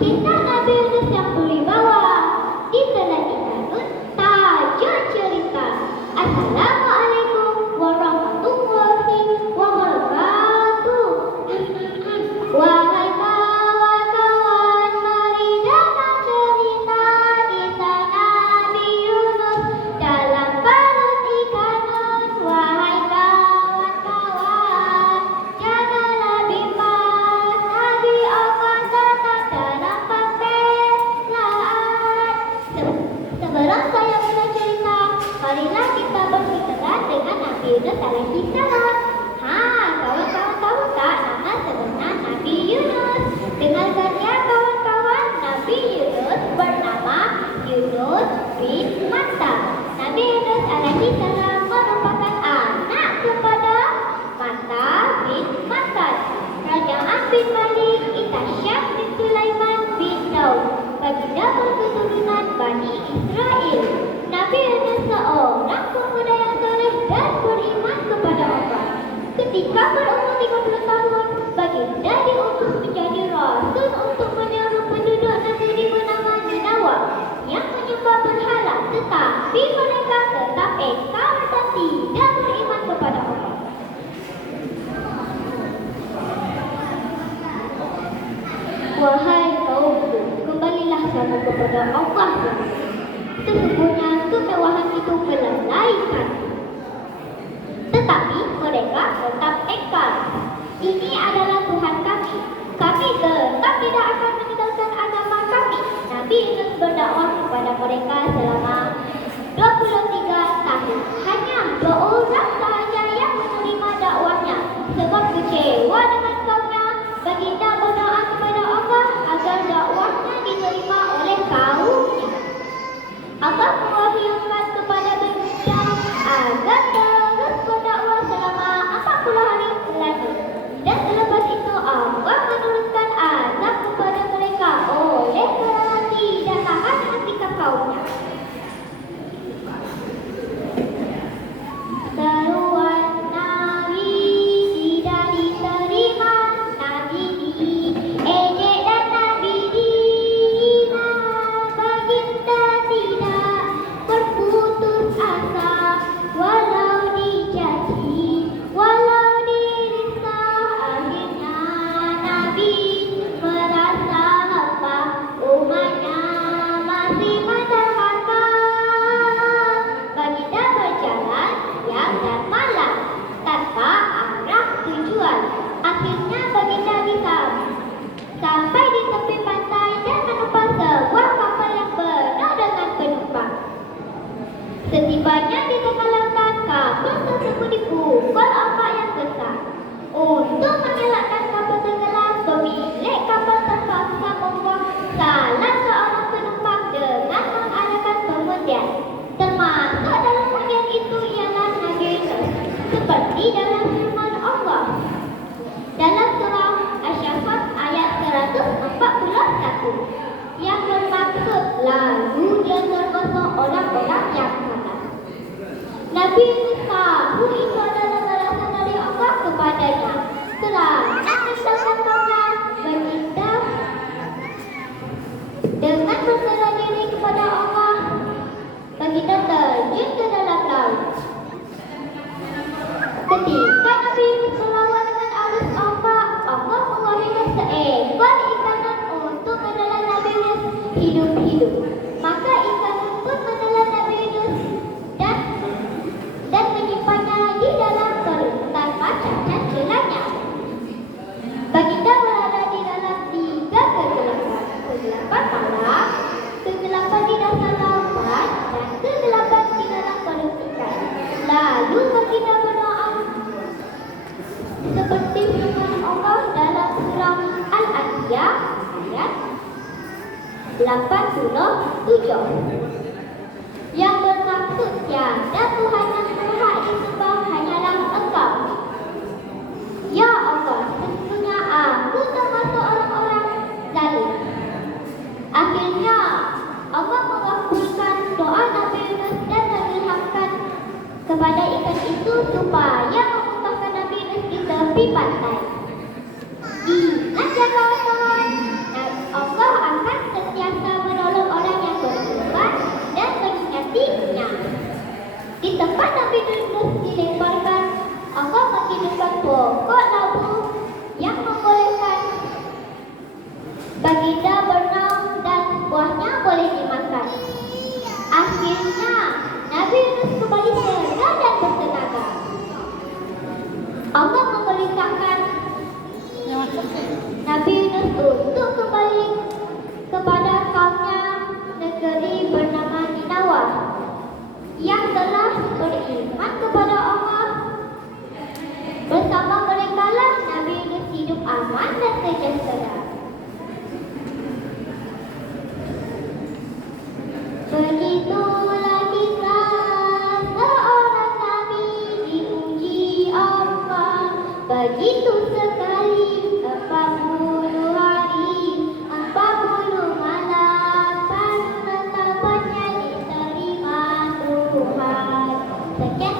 Kisah Nabi Yunus yang berwibawa ditelan Ikanun tajuk cerita. Assalamualaikum warahmatullahi wabarakatuh. Wahai kawan-kawan, mari dengar cerita kisah Nabi Yunus dalam perut ikanun. Wahai kawan-kawan, janganlah bimbang, Nabi akan tetap dalam pembelaan. Sebelum saya mulai cerita, marilah kita berkenalan dengan Nabi Yunus alaihi salam. Kawan-kawan tahu tak nama sebenar Nabi Yunus? Dengarkan ya kawan-kawan, Nabi Yunus bernama Yunus bin Matta. Nabi Yunus alaihi salam merupakan anak kepada Matta bin Mattad, Rajaan bin Malik, Itasyab bin Sulaiman bin Daud, baginda berketurunan Bani Israel. Nabi Yunus seorang pemuda yang soleh dan beriman kepada Allah. Ketika berumur 30 tahun, baginda diutus menjadi rasul untuk menyeru penduduk negeri bernama Ninawa yang menyembah berhala, tetapi mereka tetap engkar dan tidak beriman kepada Allah. Wahai kaumku, kembalilah kamu kepada Allah. Sesungguhnya kemewahan itu melalaikan, tetapi mereka tetap engkar. Ini adalah Tuhan kami. Kami tetap tidak akan meninggalkan agama kami. Nabi Yunus berdakwah kepada mereka selama 23 tahun. Hanya 2 orang sahaja yang menerima dakwahnya. Sebab kecewa dengan kaumnya, baginda berdoa kepada Allah agar dakwahnya diterima oleh kaumnya. Allah mewahyukan kepada baginda agar terus berdakwah selama 40 hari lagi. Dan selepas itu Allah menurunkan azab kepada mereka oleh kerana tidak tahan hentikan kaumnya. Seruan Nabi tidak diterima, Nabi diejek dan Nabi dihina. Baginda tidak berputus asa, walau dicaci, walau diriksa. Akhirnya Nabi merasa hampa, umatnya masih menderhaka. Baginda berjalan siang dan malam tanpa arah tujuan. Akhirnya baginda bisa sampai di tepi pantai dan menumpang sebuah kapal yang penuh dengan penumpang. Setibanya di tengah lautan, kapal tersebut dipukul ombak yang besar. Untuk mengelakkan kapal tenggelam, pemilik kapal terpaksa membuang salah seorang penumpang dengan mengadakan pengundian. Termasuk dalam undian itu ialah Nabi Yunus, seperti dalam firman Allah dalam surah Asy-Syaffat ayat 141 yang bermaksud lalu dia termasuk orang-orang yang salah. Nabi Yunus tahu itu adalah balasan dari Allah kepadanya. Kerana meninggalkan kaumnya, baginda dengan berserah diri kepada Allah, baginda terjun ke dalam laut. Ketika Nabi Yunus melawan dengan arus ombak, Allah mengeluarkan seekor ikanan untuk menelan Nabi Yunus hidup-hidup. Maka ikanan pun menelan Nabi Yunus dan menyimpannya di dalam perut tanpa cacat celanya. Baginda berada di dalam 3 kegelapan: kegelapan malam, kegelapan di dasar lautan, dan kegelapan di dalam perut ikan. Lalu baginda berdoa seperti firman Allah dalam surah Al-Anbiya ayat 87 yang bermaksud tiada Tuhan yang berhak disembah hanyalah Engkau. Ya Allah, sesungguhnya aku termasuk orang-orang zalim. Akhirnya Allah mengabulkan doa Nabi Yunus dan mengilhamkan kepada ikan itu supaya memuntahkan Nabi Yunus di tepi pantai. Ingat ya kawan-kawan, Allah ada berenang dan buahnya boleh dimakan. Akhirnya, Nabi Yunus kembali lega dan bertenaga. Allah memerintahkan Nabi Yunus untuk kembali kepada kaumnya negeri bernama Ninawa yang telah beriman kepada Allah. Bersama mereka lah Nabi Yunus hidup aman dan sejahtera. Begitulah kisah seorang Nabi diuji Allah. Begitu sekali 40 hari 40 malam baru retapannya diterima Tuhan. Sekian